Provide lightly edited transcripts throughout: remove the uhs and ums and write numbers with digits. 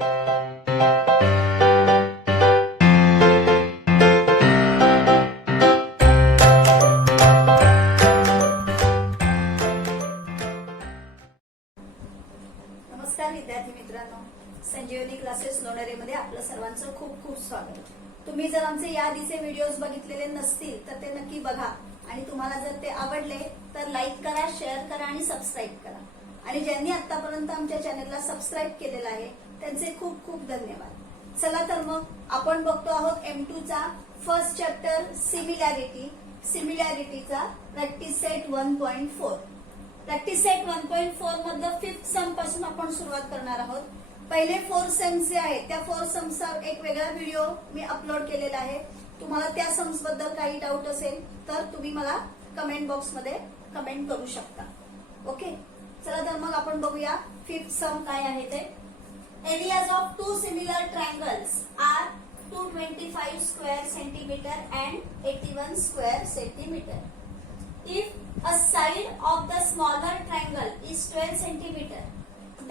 नमस्कार विद्यार्थी मित्रांनो, संजीवनी क्लासेस लोणेरे मध्ये आपलं सर्वांचं खूप खूप स्वागत. तुम्ही जर आमचे या आधीचे व्हिडिओज बघितलेले नसतील तर ते नक्की बघा आणि तुम्हाला जर ते आवडले तर लाईक करा, शेअर करा आणि सबस्क्राईब करा. आणि ज्यांनी आतापर्यंत आमच्या चॅनलला सबस्क्राईब केलेलं आहे त्यांचे खूप खूप धन्यवाद. चला तर मग आपण बघतो आहोत M2 चा फर्स्ट चॅप्टर सिमिलॅरिटीचा प्रॅक्टिस सेट 1.4. प्रॅक्टिस सेट 1.4 मधलं 5th सम पासून आपण सुरुवात करणार आहोत. पहिले 4 सम्स जे आहेत त्या 4 सम्सचा एक वेगळा व्हिडिओ मी अपलोड केलेला आहे. तुम्हाला त्या सम्स बद्दल काही डाऊट असेल तर तुम्ही मला कमेंट बॉक्स मध्ये कमेंट करू शकता. ओके, चला तर मग आपण बघूया 5th सम काय आहे ते. Areas of two similar triangles are 225 square centimetre and 81 square centimetre. If a side of the smaller triangle is 12 centimeter,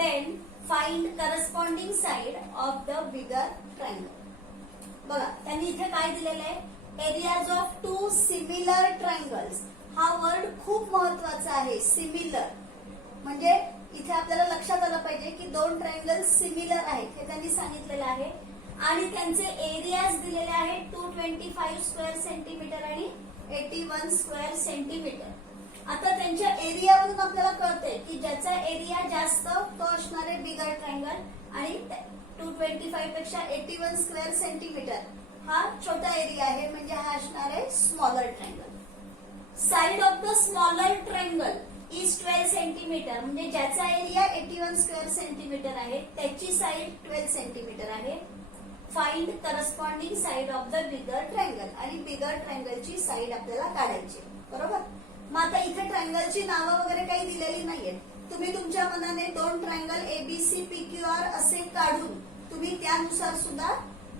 then find corresponding side of the bigger triangle. बघा, त्यांनी इथे काय दिलेलं आहे, areas of two similar triangles. हा word खूप महत्वाचा आहे. सिमिलर म्हणजे इथे आपल्याला लक्षात आलं पाहिजे की दोन ट्रायंगल सिमिलर आहेत हे त्यांनी सांगितलेलं आहे. आणि त्यांचे एरियाज दिलेले आहेत 225 स्क्वेअर सेंटीमीटर आणि 81 स्क्वेअर सेंटीमीटर. आता त्यांच्या एरियावरून आपल्याला कळते की ज्याचा एरिया जास्त तो असणार आहे बिगर ट्रायंगल आणि 225 पेक्षा 81 स्क्वेअर सेंटीमीटर हा छोटा एरिया आहे म्हणजे हा असणार आहे smaller triangle. Side of the smaller triangle is 12 centimetre म्हणजे ज्याचा एरिया 81 स्क्वेअर सेंटीमीटर आहे त्याची साइड 12 सेंटीमीटर आहे. Find corresponding side of the bigger triangle आणि बिगर ट्रायंगलची साइड आपल्याला काढायची. बरोबर. मग आता इथे ट्रायंगलची नावं वगैरे काही दिलेली नाहीयेत. तुम्ही तुमच्या मनाने दोन ट्रायंगल एबीसी PQR असे काढून तुम्ही त्यानुसार सुद्धा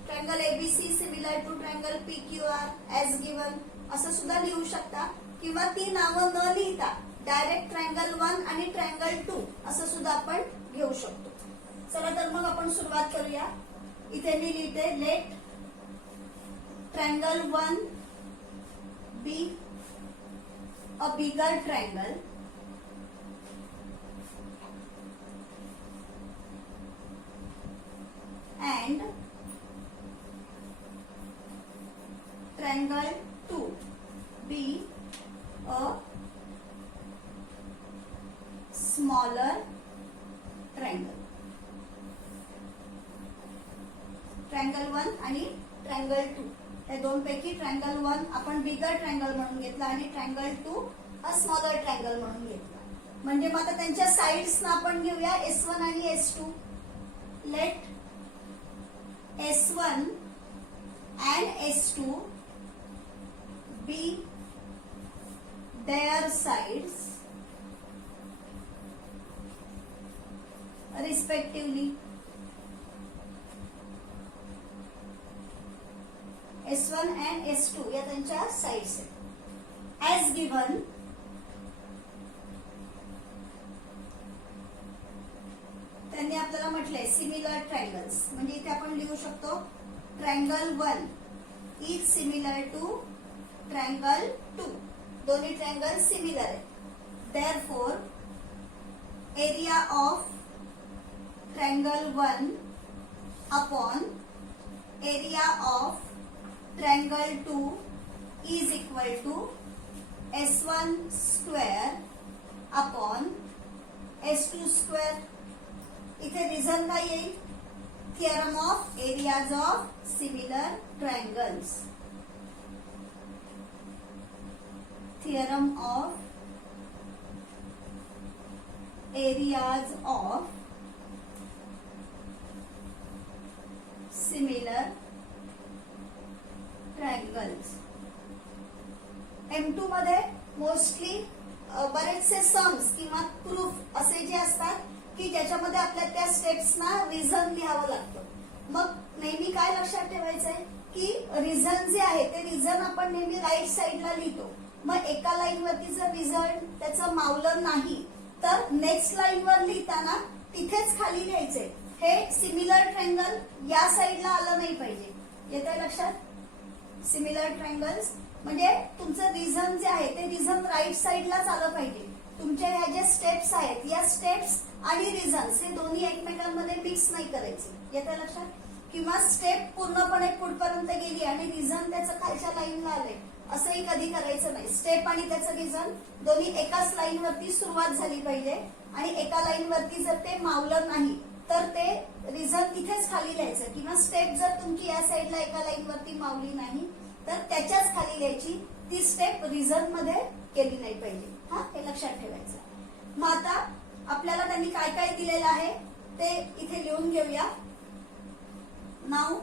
triangle ABC similar to triangle PQR as given असं सुद्धा लिहू शकता किंवा ती नावं न लिहिता डायरेक्ट ट्रायंगल 1 आणि ट्रायंगल 2 असं सुद्धा आपण घेऊ शकतो. चला तर मग आपण सुरुवात करूया. इथे मी लिहिते let triangle 1 be a bigger triangle and triangle 2 be a smaller triangle. Triangle 1 आणि ट्रायंगल 2 या दोन पैकी ट्रायंगल 1 आपण बिगर ट्रायंगल म्हणून घेतला आणि ट्रायंगल 2 हा स्मॉलर ट्रायंगल म्हणून घेतला. म्हणजे मग आता त्यांच्या साइड्स ना आपण घेऊया S1 आणि S2. Let S1 and S2 be their sides respectively. S1 and S2 या त्यांच्या साइड्स ऍज गिव्हन. त्यांनी आपल्याला म्हटलंय सिमिलर ट्रायंगल्स म्हणजे इथे आपण लिहू शकतो triangle 1 is similar to triangle 2. दोन्ही ट्रायंगल सिमिलर आहेत. Therefore area of triangle 1 upon area of triangle 2 is equal to S1 square upon S2 square. इथे रिझन काय येईल, theorem of areas of similar triangles. Theorem of areas of similar triangles. M2 मध्ये mostly बरेचसे sums किंवा proof असे जे असतात की ज्याच्यामध्ये आपल्या त्या स्टेप्सना रिझन लिहावं लागतं. मग नेहमी काय लक्षात ठेवायचंय की रिझन जे आहे ते रिझन आपण नेहमी राईट साइडला लिहितो. मग एका लाईन वरती जर रिझन त्याचं मावलं नाही तर नेक्स्ट लाईन वर लिहिताना तिथेच खाली लिहायचंय हे सिमिलर ट्रायंगल या साईडला आलं नाही पाहिजे. येत आहे लक्षात? सिमिलर ट्रायंगल्स म्हणजे तुमचं रिझन जे आहे ते रिझन राईट साईडलाच आलं पाहिजे. तुमच्या ह्या ज्या स्टेप्स आहेत या स्टेप्स आणि रिझन्स हे दोन्ही एकमेकांमध्ये मिक्स नाही करायचे. येत आहे लक्षात? किंवा स्टेप पूर्णपणे पुढपर्यंत गेली आणि रिझन त्याचं खालच्या लाईनला आलंय असंही कधी करायचं नाही. स्टेप आणि त्याचं रिझन दोन्ही एकाच लाईन वरती सुरुवात झाली पाहिजे आणि एका लाईन वरती जर ते मावलं नाही तर ते रिझन तिथेच खाली लिहायचं. किंवा स्टेप जर तुमची या साईडला एका लाईन वरती मावली नाही तर त्याच्याच खाली लिहायची. ती स्टेप रिझन मध्ये केली नाही पाहिजे. हा, हे लक्षात ठेवायचं. मग आता आपल्याला त्यांनी काय काय दिलेलं आहे ते इथे लिहून घेऊया. नाव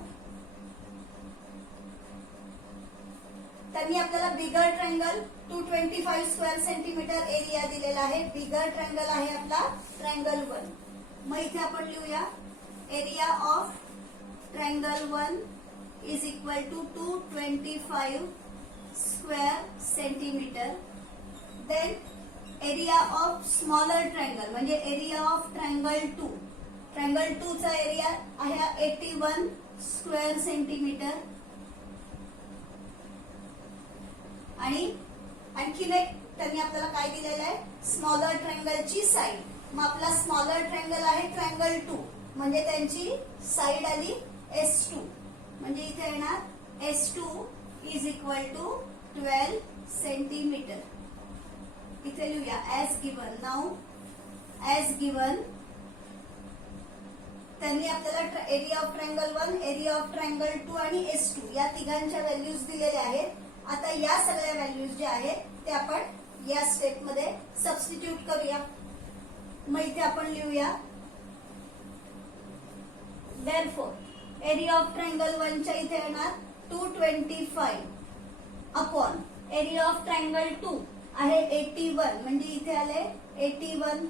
त्यांनी आपल्याला बिगर ट्रायंगल 225 स्क्वेअर सेंटीमीटर एरिया दिलेला आहे. बिगर ट्रायंगल आहे आपला ट्रायंगल 1. मग इथे आपण लिहूया area of triangle 1 is equal to 225 square centimetre. Then area of smaller triangle म्हणजे एरिया ऑफ ट्रायंगल 2. ट्रायंगल 2 चा एरिया आहे 81 स्क्वेअर सेंटीमीटर. आणि आणखीन एक त्यांनी आपल्याला काय दिलेलं आहे स्मॉलर ट्रायंगलची साईड. मग आपला स्मॉलर ट्रायंगल आहे ट्रायंगल 2 म्हणजे त्यांची साईड आली S2 म्हणजे इथे येणार S2 is equal to 12 centimetre. इथे लिहूया as given. Now as given त्यांनी आपल्याला area of triangle 1, area of triangle 2 आणि S2 या तिघांच्या व्हॅल्यूज दिलेल्या आहेत. आता या सगळ्या व्हॅल्यूज ज्या आहेत ते आपण या स्टेप मध्ये सबस्टिट्यूट करूया. मग इथे आपण लिहूया देअरफॉर एरिया ऑफ ट्रायंगल 1 च्या इथे येणार 225 अपॉन एरिया ऑफ ट्रायंगल 2 आहे 81 म्हणजे इथे आले 81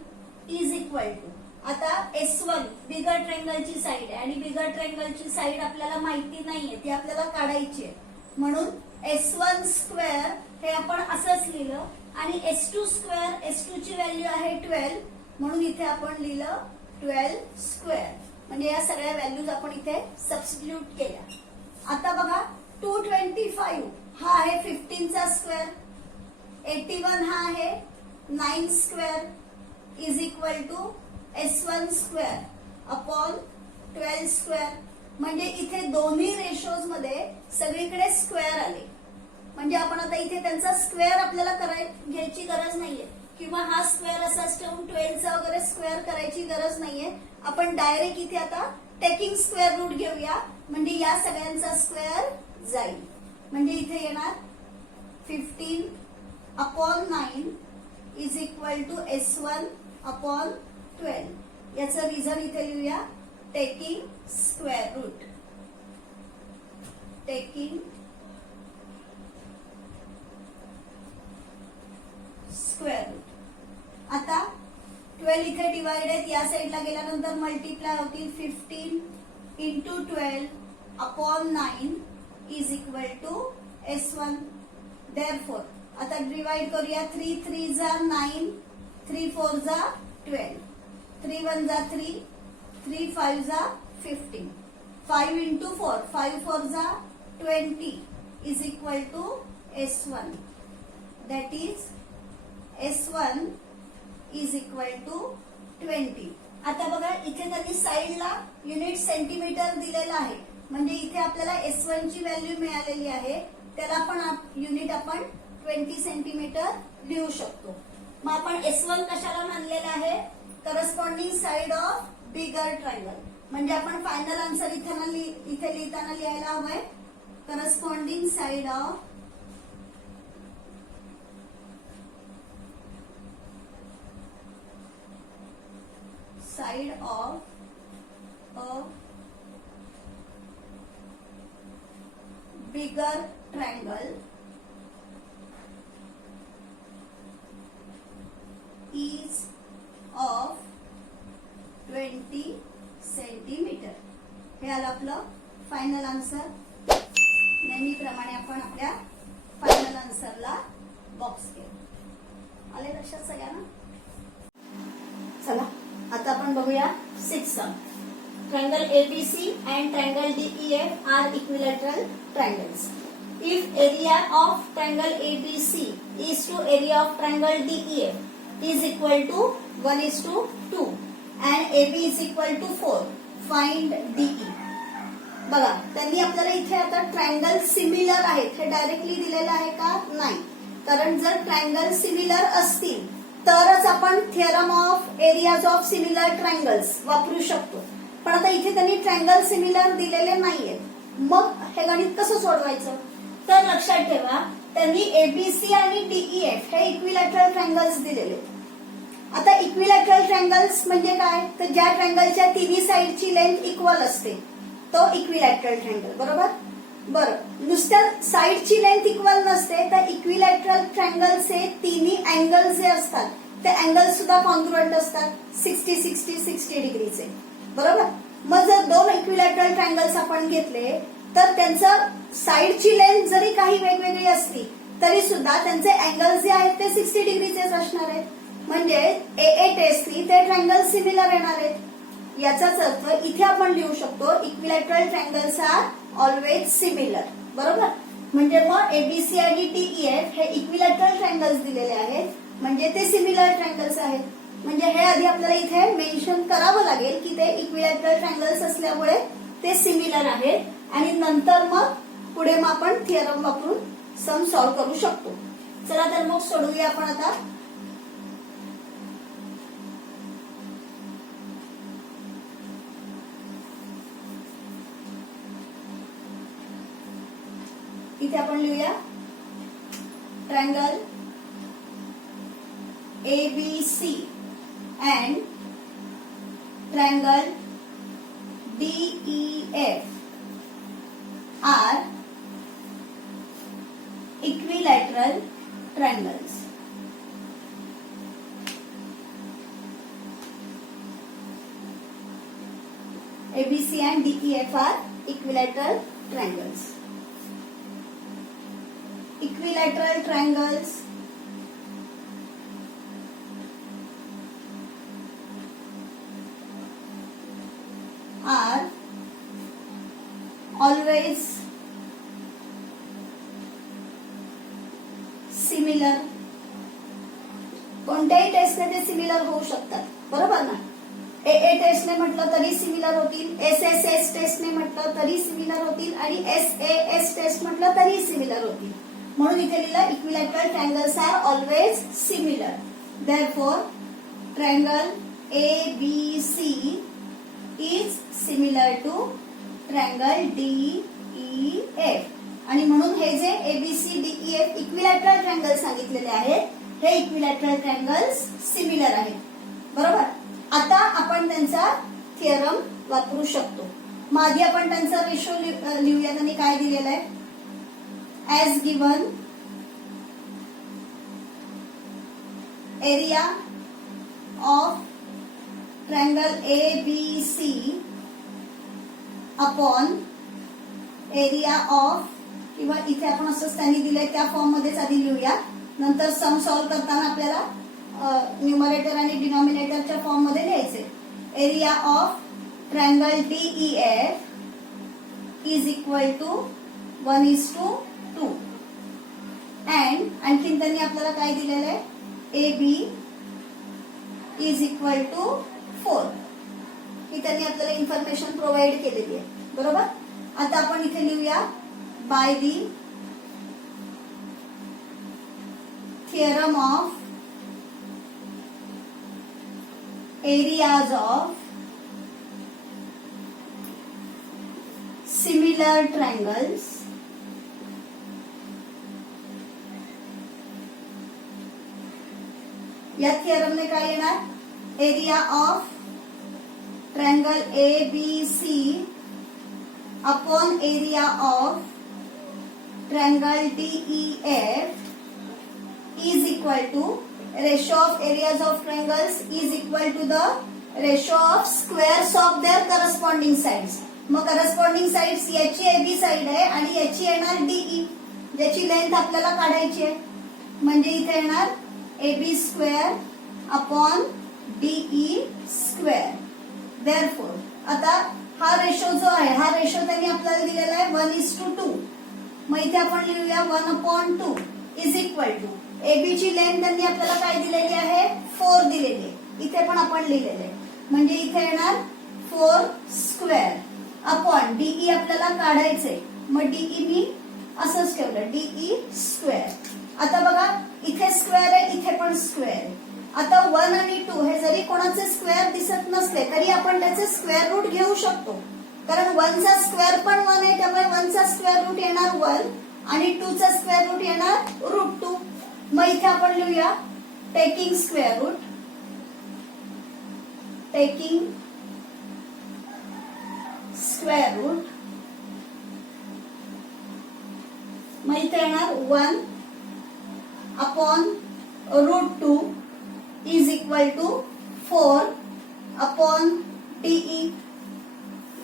इज इक्वल टू. आता S1 बिगर ट्रायंगलची साईड आहे आणि बिगर ट्रायंगलची साईड आपल्याला माहिती नाहीये ती आपल्याला काढायची आहे. म्हणून S1 स्क्वेअर हे आपण असंच लिहिलं आणि S2 स्क्वेअर S2 ची व्हॅल्यू आहे 12 म्हणून इथे आपण लिहिलं 12 स्क्वेअर. म्हणजे या सगळ्या व्हॅल्यूज आपण इथे सबस्टिट्यूट केल्या. आता बघा 225 हा आहे 15 चा स्क्वेअर. 81 हा आहे 9 square is equal to S1 square upon 12 square. म्हणजे इथे दोन्ही रेशोज मध्ये सगळीकडे स्क्वेअर आले. म्हणजे आपण आता इथे त्यांचा स्क्वेअर आपल्याला घ्यायची गरज नाहीये किंवा हा स्क्वेअर असाच ठेवून 12 चा वगैरे स्क्वेअर करायची गरज नाहीये. आपण डायरेक्ट इथे आता टेकिंग स्क्वेअर रूट घेऊया म्हणजे या सगळ्यांचा स्क्वेअर जाईल. म्हणजे इथे येणार 15 upon 9 is equal to S1 upon 12. याचं रिझन इथे लिहूया taking square root. Taking square root. आता 12 इथे डिवाइड आहेत या साईडला गेल्यानंतर मल्टिप्लाय होतील. 15 into 12 upon 9 is equal to S1. Therefore आता डिवाइड करूया. 3 3 जा 9, 3 4 जा 12, 3 1 जा 3, 3 5 जा 15. 5 इंटू 4 5 4 जा 20 is equal to S1. That is S1 is equal to 20. आता बघा इथे त्यांनी साईडला युनिट सेंटीमीटर दिलेला आहे म्हणजे इथे आपल्याला S1 ची व्हॅल्यू मिळालेली आहे त्याला पण युनिट आपण 20 सेंटीमीटर लिहू शकतो. मग आपण S1 कशाला मानलेला आहे corresponding side of bigger triangle. म्हणजे आपण फायनल आन्सर इथे लिहिताना लिहायला हवंय corresponding side of a bigger triangle is of 20 centimetre. हे आलं आपलं फायनल आन्सर. नेहमीप्रमाणे आपण आपल्या फायनल आन्सरला बॉक्स केलं. आले लक्षात सगळ्यांना? चला आता आपण बघूया 6 सम. triangle ABC and triangle DEF are equilateral triangles. If area of triangle ABC is to area of triangle DEF is equal to 1:2 and AB is equal to 4, find DE. बघा त्यांनी आपल्याला इथे आता ट्रायंगल सिमिलर आहेत हे directly दिलेलं आहे का? नाही, कारण जर ट्रायंगल सिमिलर असतील तरच आपण theorem of areas of similar triangles वापरू शकतो. पण आता इथे त्यांनी ट्रायंगल सिमिलर दिलेले नाहीयेत, मग हे गणित कसं सोडवायचं? तर लक्षात ठेवा त्यांनी एबीसी आणि डीईएफ हे इक्विलॅटरल ट्रायंगल्स दिलेले. आता इक्विलॅटरल ट्रायंगल्स म्हणजे काय? तर ज्या ट्रायंगलच्या तिन्ही साइडची लेंथ इक्वल असते तो इक्विलॅटरल ट्रायंगल. बरोबर. बरं, नुसत्या साइडची लेंथ इक्वल नसते तर इक्विलॅटरल ट्रायंगलचे तिन्ही अँगल जे असतात ते अँगल सुद्धा कॉन्ग्रुएंट असतात 60-60-60 डिग्रीचे. बरोबर. मग जर दोन इक्विलॅटरल ट्रायंगल्स आपण घेतले तर त्यांचं साइडची लेंथ जरी काही वेगवेगळी असली तरी सुद्धा त्यांचे अँगल जे आहेत ते 60 डिग्रीचेच असणार आहेत. म्हणजे ए टेस्टनी ते ट्रायंगल सिमिलर येणार आहेत. याचाच अर्थ इथे आपण लिहू शकतो equilateral triangles are always similar. बरोबर. म्हणजे मग एबीसी आणि डीईएफ हे इक्विलॅटरल ट्रायंगल्स दिलेले आहेत म्हणजे ते सिमिलर ट्रायंगल्स आहेत. म्हणजे हे आधी आपल्याला इथे मेन्शन करावं लागेल की ते इक्विलॅटरल ट्रायंगल्स असल्यामुळे ते सिमिलर आहेत आणि नंतर मग पुढे मग आपण थिअरम वापरून सम सॉल्व्ह करू शकतो. चला तर मग सोडवूया आपण आता. इथे आपण लिहूया triangle ABC and triangle DEF are equilateral triangles. ABC and DEF are equilateral triangles. Equilateral triangles are always similar. कोणत्याही टेस्टने ते सिमिलर होऊ शकतात. बरोबर ना. ए टेस्टने म्हटलं तरी सिमिलर होतील, एस टेस्टने म्हटलं तरी सिमिलर होतील आणि एस टेस्ट म्हटलं तरी सिमिलर होतील. म्हणून इथे लिहिलं equilateral triangles are always similar. Therefore triangle ABC is similar to triangle DEF. आणि म्हणून हे जे ABC DEF इक्विलॅटरल ट्रायंगल सांगितलेले आहेत हे इक्विलॅटरल ट्रायंगल्स सिमिलर आहेत. बरोबर. आता आपण त्यांचा थिअरम वापरू शकतो. मग आधी आपण त्यांचा रेशो लिहूया. त्यांनी काय दिलेलं आहे? as given area of triangle ABC upon area of किंवा इथे आपण असंच त्यांनी दिलंय त्या फॉर्म मध्येच आधी लिहूया. नंतर सम सॉल्व्ह करताना आपल्याला न्यूमरेटर आणि डिनॉमिनेटरच्या फॉर्म मध्ये लिहायचे. Area of triangle DEF is equal to 1:2 and आणखीन त्यांनी आपल्याला काय दिलेलं आहे? AB is equal to 4. ही त्यांनी आपल्याला इन्फॉर्मेशन प्रोव्हाइड केलेली आहे. बरोबर. आता आपण इथे लिहूया by the theorem of areas of similar triangles या थिअरमने काय येणार? Area of triangle ABC upon area of triangle DEF is equal to ratio of areas of triangles is equal to the ratio of squares of their corresponding sides. मग corresponding sides याची AB side आहे आणि याची येणार DE ज्याची length आपल्याला काढायची आहे. म्हणजे इथे येणार AB² अपॉन DE². Therefore आता हा रेशो जो आहे हा रेशो त्यांनी आपल्याला दिलेला आहे 1:2. मग इथे आपण लिहूया 1/2 इज इक्वल टू एबी ची लेंथ त्यांनी आपल्याला काय दिलेली आहे 4 दिलेली आहे. इथे पण आपण लिहिलेले आहे म्हणजे इथे येणार 4 स्क्वेअर अपॉन डीई आपल्याला काढायचंय. मग डीई मी असंच ठेवलं डीई स्क्वेअर. आता बघा इथे स्क्वेअर आहे इथे पण स्क्वेअर आहे. आता 1 आणि 2 हे जरी कोणाचे स्क्वेअर दिसत नसले तरी आपण त्याचे स्क्वेअर रूट घेऊ शकतो कारण 1 चा स्क्वेअर पण 1 आहे त्यामुळे 1 चा स्क्वेअर रूट येणार 1 आणि 2 चा स्क्वेअर रूट येणार √2. मग इथे आपण लिहूया टेकिंग स्क्वेअर रूट मग इथे येणार 1 upon √2 is equal to 4 upon DE.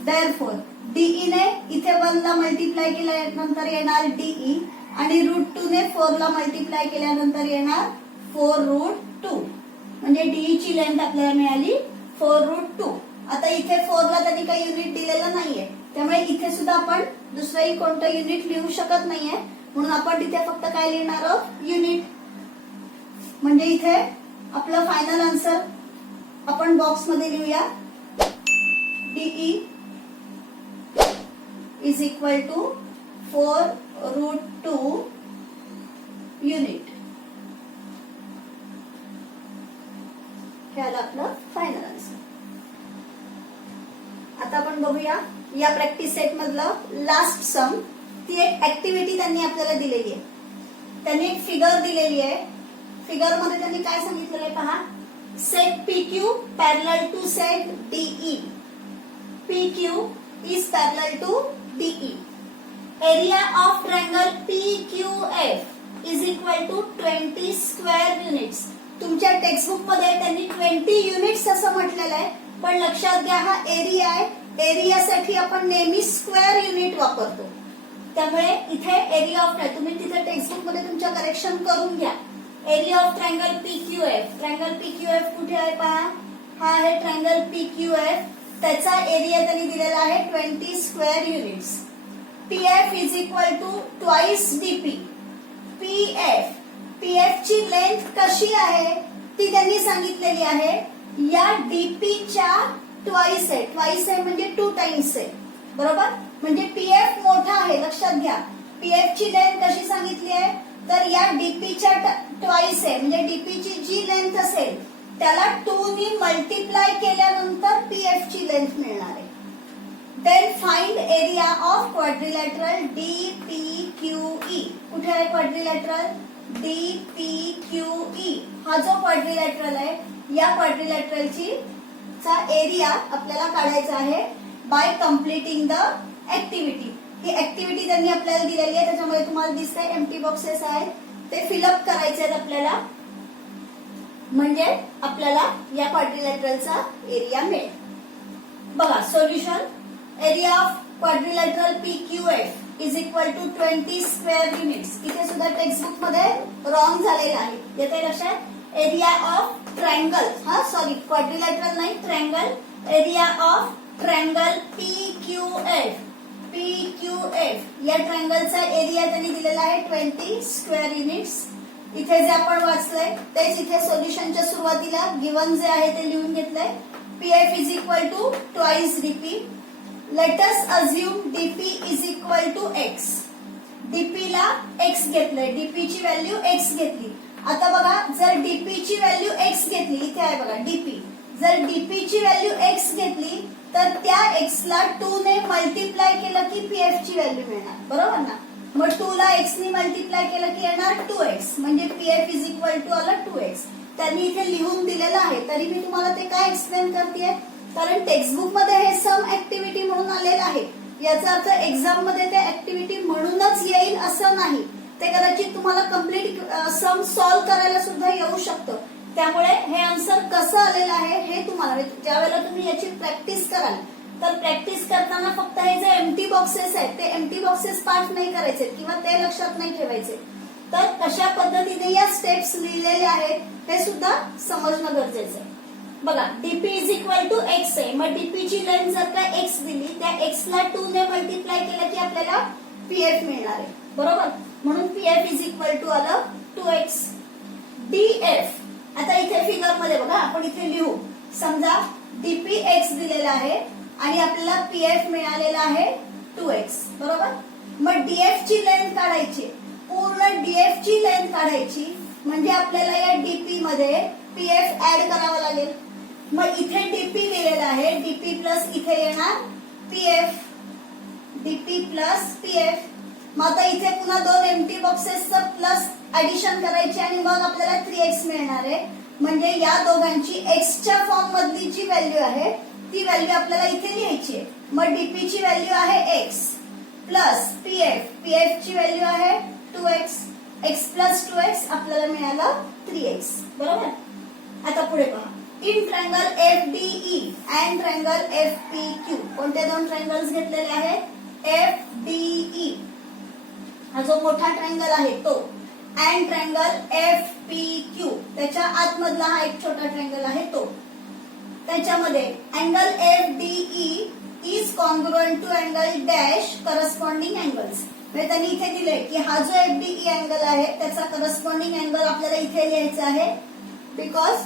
Therefore DE ने इथे 1 ला मल्टिप्लाय केल्यानंतर येणार डीई आणि √2 ने 4 ला मल्टिप्लाय केल्यानंतर येणार 4√2 म्हणजे डीई ची लेंथ आपल्याला मिळाली 4√2. आता इथे 4 ला त्यांनी काही युनिट दिलेलं नाहीये त्यामुळे इथे सुद्धा आपण दुसरंही कोणतं युनिट लिहू शकत नाहीये म्हणून आपण तिथे फक्त काय लिहिणार आहोत युनिट. म्हणजे इथे आपलं फायनल आन्सर आपण बॉक्स मध्ये लिहूया DE is equal to 4√2 unit. हे आलं आपलं फायनल आन्सर. आता आपण बघूया या प्रॅक्टिस सेट मधलं लास्ट सम. ती एक ऍक्टिव्हिटी त्यांनी आपल्याला दिलेली आहे. त्यांनी एक फिगर दिलेली आहे. फिगर मध्ये त्यांनी काय सांगितलेलं आहे पहा. Set PQ parallel to set DE. PQ is parallel to DE. Area of triangle PQF is equal to 20 square units. तुमच्या टेक्स्टबुक मध्ये त्यांनी 20 युनिट्स असं म्हटलेलं आहे पण लक्षात घ्या हा एरिया आहे. एरियासाठी आपण नेहमी स्क्वेअर युनिट वापरतो त्यामुळे इथे एरिया ऑफ तुम्ही तिथे टेक्स्टबुक मध्ये तुमच्या करेक्शन करून घ्या. Area of triangle PQF. Triangle PQF कुठे आहे पहा. हा आहे ट्रायंगल PQF. त्याचा एरिया त्यांनी दिलेला आहे 20 square units. PF is equal to twice DP. PF ची लेंथ कशी आहे ती त्यांनी सांगितलेली आहे या DP च्या ट्वाइस आहे. ट्वाइस आहे म्हणजे 2 टाइम्स आहे बरोबर. म्हणजे PF मोठा आहे लक्षात घ्या. PF ची लेंथ कशी सांगितली आहे तर या डीपीच्या ट्वाइस आहे म्हणजे डीपी ची जी लेंथ असेल त्याला 2 ने मल्टिप्लाय केल्यानंतर PF ची लेंथ मिळणार आहे. Then find area of quadrilateral DPQE. कुठे आहे क्वाड्रिलॅटरल DPQE. हा जो क्वाड्रिलॅटरल आहे या क्वाड्रिलॅटरलची चा एरिया आपल्याला काढायचा आहे बाय कम्प्लिटिंग द ऍक्टिव्हिटी. ही ऍक्टिव्हिटी त्यांनी आपल्याला दिलेली आहे त्याच्यामध्ये तुम्हाला दिसतंय एम्प्टी बॉक्सेस आहेत ते फिलअप करायचे आहेत आपल्याला म्हणजे आपल्याला या क्वाड्रिलॅटरलचा एरिया मिळेल. बघा solution. Area of quadrilateral PQF is equal to 20 square units. इथे सुद्धा टेक्स्टबुक मध्ये रॉंग झालेलं आहे येते लक्षात. Area of triangle sorry quadrilateral नाही triangle. Area of triangle PQF या ट्रायंगलचा एरिया त्यांनी दिलेला आहे 20 स्क्वेअर युनिट्स. इथे जे आपण वाचलंय तेच इथे सोल्युशनच्या सुरुवातीला गिवन जे आहे ते लिहून घेतलंय. PF is equal to twice DP. Let us assume DP is equal to X. DP ला X घेतलंय. DP ची व्हॅल्यू X घेतली. आता बघा जर DP ची व्हॅल्यू X घेतली इथे आहे बघा DP. जर DP ची व्हॅल्यू X घेतली तर त्या X ला 2 ने मल्टिप्लाय केलं की PF ची व्हॅल्यू मिळणार बरोबर ना. मग 2 ला X ने मल्टिप्लाय केलं की येणार 2X म्हणजे PF इज इक्वल टू आलं 2X. त्यांनी इथे लिहून दिलेलं आहे तरी मी तुम्हाला ते काय एक्सप्लेन करतेय कारण टेक्स्टबुक मध्ये हे सम ऍक्टिव्हिटी म्हणून आलेलं आहे. याचा अर्थ एक्झाम मध्ये ते ऍक्टिव्हिटी म्हणूनच येईल असं नाही. ते कदाचित तुम्हाला कम्प्लीट सम सॉल्व्ह करायला सुद्धा येऊ शकतं. त्यामुळे हे आन्सर कसं आलेलं आहे हे तुम्हाला ज्यावेळेला तुम्ही याची प्रॅक्टिस कराल तर प्रॅक्टिस करताना फक्त हे जे एम्प्टी बॉक्सेस आहेत ते एम्प्टी बॉक्सेस पाठ नाही करायचे किंवा ते लक्षात नाही ठेवायचे. तर कशा पद्धतीने या स्टेप्स लिहिलेल्या आहेत हे सुद्धा समजणं गरजेचं आहे. बघा DP is equal to X आहे, मग डीपी ची लेंथ जर का एक्स दिली, त्या एक्स ला 2 ने मल्टिप्लाय केलं की आपल्याला पीएफ मिळणार आहे, बरोबर. म्हणून पीएफ इज इक्वल टू आलं 2x. डीएफ आता इथे फिगर मध्ये बघा, आपण इथे लिहू. समजा डीपी एक्स दिलेला आहे आणि आपल्याला पीएफ मिळालेला आहे 2x, बरोबर. मग डीएफ ची लेंथ काढायची, पूर्ण डीएफ ची लेंथ काढायची, म्हणजे आपल्याला या डीपी मध्ये पीएफ ऍड करावा लागेल. मग इथे डीपी लिहिलेला आहे, डीपी प्लस इथे येणार पीएफ, डीपी प्लस पीएफ. मग आता इथे पुन्हा 2 एम्प्टी बॉक्सेसचं प्लस ऍडिशन करायची आणि मग आपल्याला 3x मिळणार आहे. म्हणजे या दोघांची एक्सच्या फॉर्म मधली जी व्हॅल्यू आहे ती व्हॅल्यू आपल्याला इथे लिहायची आहे. मग डीपी ची व्हॅल्यू आहे एक्स प्लस पीएफ, पीएफ ची व्हॅल्यू आहे 2x, एक्स प्लस 2x आपल्याला मिळालं 3x, बरोबर. आता पुढे पहा, इन ट्रायंगल एफडीई अँड ट्रायंगल एफपीक्यू, कोणते दोन ट्रायंगल्स घेतलेले आहेत? एफडीई हा जो मोठा ट्रायंगल आहे तो, अँड ट्रायंगल एफपीक्यू त्याच्या आतमधला हा एक छोटा ट्रायंगल आहे तो. त्याच्यामध्ये angle FDE is congruent to angle dash corresponding angles. म्हणजे त्यांनी इथे दिले की हा जो एफडीई अँगल आहे त्याचा करस्पॉन्डिंग अँगल आपल्याला इथे लिहायचा आहे, बिकॉज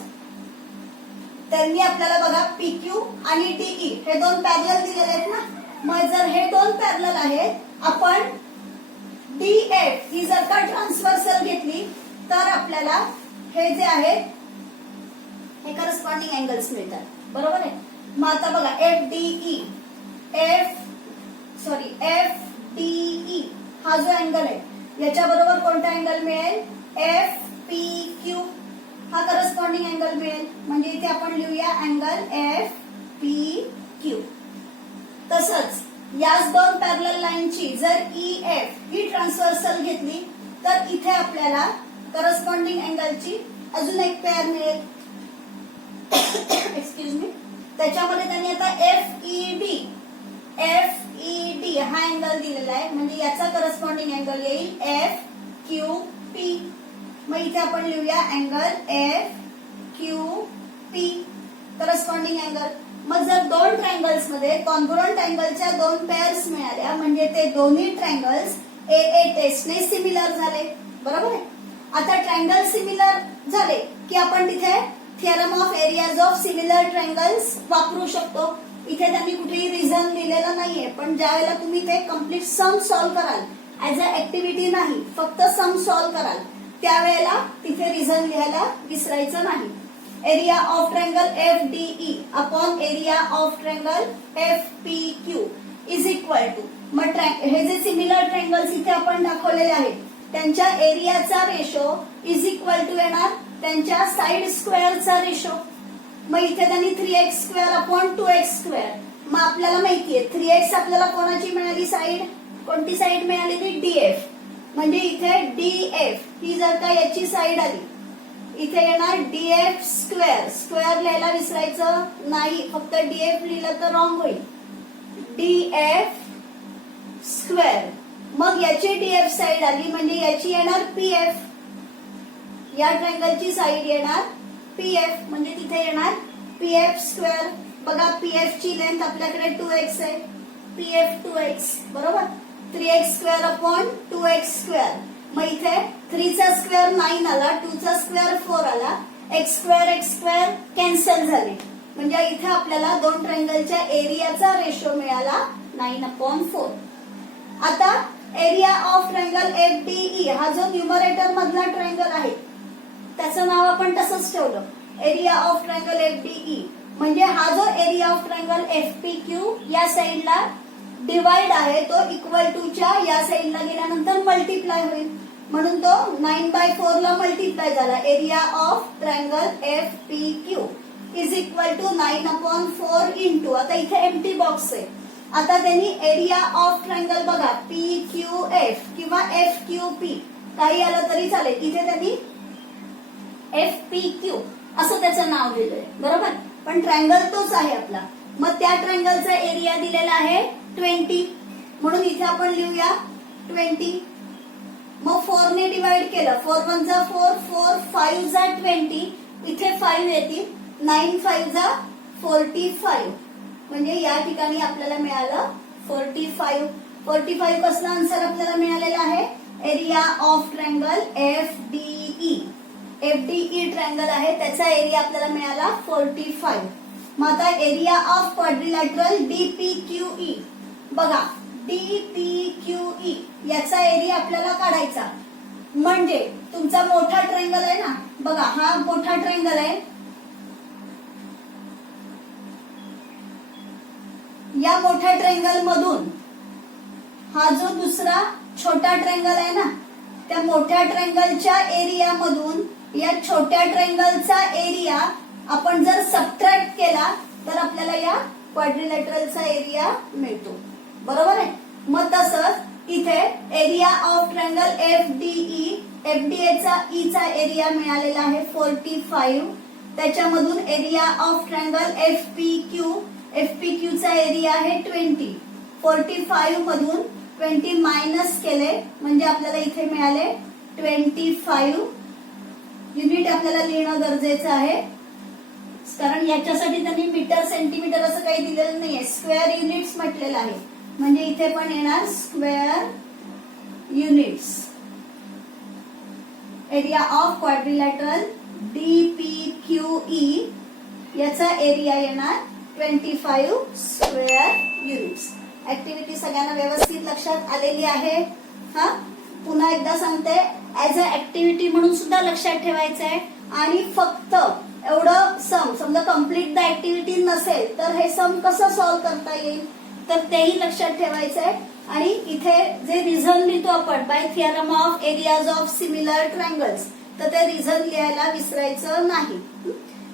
त्यांनी आपल्याला बघा पीक्यू आणि डीई हे दोन पॅरलल दिलेले आहेत ना. मग जर हे दोन पॅरलल आहेत, आपण डीएफ ही जर का ट्रान्सव्हर्सल घेतली तर आपल्याला हे जे आहेत हे करस्पॉन्डिंग अँगल्स मिळतात, बरोबर आहे. मग आता बघा एफडीई एफडीई हा जो अँगल आहे याच्या बरोबर कोणता अँगल मिळेल? एफपीक्यू हा करस्पॉन्डिंग अँगल मिळेल. म्हणजे इथे आपण लिहूया अँगल एफपीक्यू. तसंच याच दोन पॅरलल लाईनची जर ईएफ ही ट्रान्सव्हर्सल घेतली तर इथे आपल्याला करस्पॉन्डिंग अँगलची अजून एक पेअर मिळेल. Excuse me. त्याच्यामध्ये त्यांनी आता एफईडी हा अँगल दिलेला आहे, म्हणजे याचा करस्पॉन्डिंग अँगल येईल एफक्यूपी. मग इथे आपण लिहूया अँगल एफक्यूपी करस्पॉन्डिंग अँगल. मग जर दोन ट्रायंगल्स मध्ये कॉन्ग्रुएंट अँगलच्या दोन पेअर्स मिळाल्या म्हणजे ते दोन्ही ट्रायंगल्स ए टेस्टने सिमिलर झाले, बरोबर आहे. आता ट्रायंगल सिमिलर झाले की आपण तिथे theorem of areas of similar triangles वापरू शकतो. इथे त्यांनी कुठेही रिझन लिहिलेलं नाहीये, पण ज्या वेळेला तुम्ही ते कम्प्लीट सम सॉल्व्ह कराल, ऍज अ ऍक्टिव्हिटी नाही, फक्त सम सॉल्व्ह कराल, त्यावेळेला तिथे रिझन लिहायला विसरायचं नाही. Area of triangle FDE upon area of triangle FPQ is equal to, मग हे जे सिमिलर ट्रायंगल्स इथे आपण दाखवलेले आहेत त्यांच्या एरियाचा रेशो इज इक्वल टू येणार त्यांच्या साइड स्क्वेअरचा रेशो. मग इथे त्यांनी 3x square upon 2x square. मग आपल्याला माहितीये 3x आपल्याला कोणाची मिळाली साइड, कोणती साइड मिळालेली? डीएफ. म्हणजे इथे डीएफ ही जर का याची साइड आली, इथे येणार डीएफ स्क्वेअर. स्क्वेअर लिहायला विसरायचं नाही, फक्त डीएफ लिहिलं तर रॉंग होईल. DF square. मग याची डीएफ साइड आली म्हणजे याची येणार पीएफ. या ट्रायंगलची साइड येणार पीएफ, म्हणजे तिथे येणार पीएफ स्क्वेअर. बघा पीएफ ची लेंथ आपल्याकडे 2x आहे, पीएफ 2x, बरोबर. 3x square upon 2x square. मग इथे 3 चा स्क्वेअर 9 आला, 2 चा स्क्वेअर 4 आला, x स्क्वेअर कॅन्सल झाले. म्हणजे इथे आपल्याला दोन ट्रायंगलच्या एरियाचा रेशो मिळाला 9/4. आता एरिया ऑफ ट्रायंगल एफडीई हा जो न्यूमरेटर मधला ट्रायंगल आहे त्याचं नाव आपण तसंच ठेवलं, एरिया ऑफ ट्रायंगल एफडीई. म्हणजे हा जो एरिया ऑफ ट्रायंगल एफपीक्यू या साइडला डिवाइड आहे तो इक्वल टू च्या या साइडला गेल्यानंतर मल्टिप्लाय होईल, म्हणून तो 9/4 ला मल्टिप्लाय झाला. Area of triangle FPQ is equal to 9/4 into, आता इथे एम्प्टी बॉक्स आहे. आता त्यांनी एरिया ऑफ ट्रायंगल बघा पीक्यूएफ किंवा एफक्यूपी काही आलं तरी चालेल, इथे त्यांनी एफपीक्यू असं त्याचं नाव दिलंय, बरोबर. पण ट्रायंगल तोच आहे आपला. मग त्या ट्रायंगलचा एरिया दिलेला आहे 20, म्हणून इथे आपण लिहूया 20. मग 4 ने डिवाइड केलं, 4 1 जा 4, 4 5 जा 20, इथे 5 येतील. 9 5 जा 45 म्हणजे या ठिकाणी आपल्याला मिळालं 45. 45 पासून आन्सर आपल्याला मिळालेला आहे area of triangle FDE. FDE triangle आहे त्याचा एरिया आपल्याला मिळाला 45. मग आता एरिया ऑफ क्वाड्रिलॅटरल DPQE बघा, DPQE याचा एरिया आपल्याला काढायचा. म्हणजे तुमचा मोठा ट्रँगल आहे ना, बघा हा मोठा ट्रँगल आहे, या मोठ्या ट्रँगल मधून हा जो दुसरा छोटा ट्रँगल आहे ना, त्या मोठ्या ट्रँगलच्या एरिया मधून या छोट्या ट्रँगलचा एरिया आपण जर सबट्रॅक्ट केला तर आपल्याला या क्वाड्रिलॅटरलचा एरिया मिळतो. बरोबर आहे. मग तसंच इथे एरिया ऑफ ट्रँगल FDEचा चा एरिया मिळालेला आहे 45. त्याच्यामधून एरिया ऑफ ट्रँगल FPQचा एरिया आहे 20. 45 मधून 20 मायनस केले म्हणजे आपल्याला इथे मिळाले 25 युनिट. आपल्याला लिहिणं गरजेचं आहे कारण याच्यासाठी त्यांनी मीटर सेंटीमीटर असं काही दिलेलं नाहीये, स्क्वेअर युनिट्स म्हटलेलं आहे. म्हणजे इथे पण येणार square units. Area of quadrilateral DPQE याचा एरिया येणार 25 स्क्वेअर युनिट्स. ऍक्टिव्हिटी सगळ्यांना व्यवस्थित लक्षात आलेली आहे. हा पुन्हा एकदा सांगते, ऍज अ ऍक्टिव्हिटी म्हणून सुद्धा लक्षात ठेवायचं आहे. आणि फक्त एवढं सम समजा कम्प्लीट द ऍक्टिव्हिटी नसेल तर हे सम कसं सॉल्व्ह करता येईल तर तेही लक्षात ठेवायचं आहे. आणि इथे जे रिझन लिहितो आपण by theorem of areas of similar triangles, तर ते रिझन लिहायला विसरायचं नाही.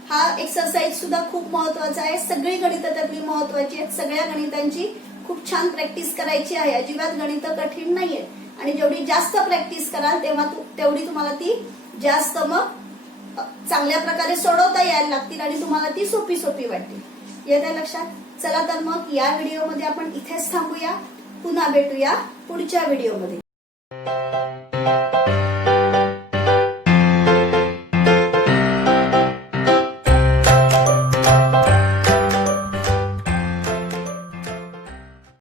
हा एक्सरसाइज सुद्धा खूप महत्वाचा आहे. सगळी गणितं त्यातली महत्वाची आहेत. सगळ्या गणितांची खूप छान प्रॅक्टिस करायची आहे. अजिबात गणितं कठीण नाहीये आणि जेवढी जास्त प्रॅक्टिस कराल तेव्हा तेवढी तुम्हाला ती जास्त मग चांगल्या प्रकारे सोडवता यायला लागतील आणि तुम्हाला ती सोपी सोपी वाटतील. येत्या लक्षात. चला तर मग या व्हिडिओमध्ये आपण इथेच थांबूया. पुन्हा भेटूया पुढच्या व्हिडिओमध्ये.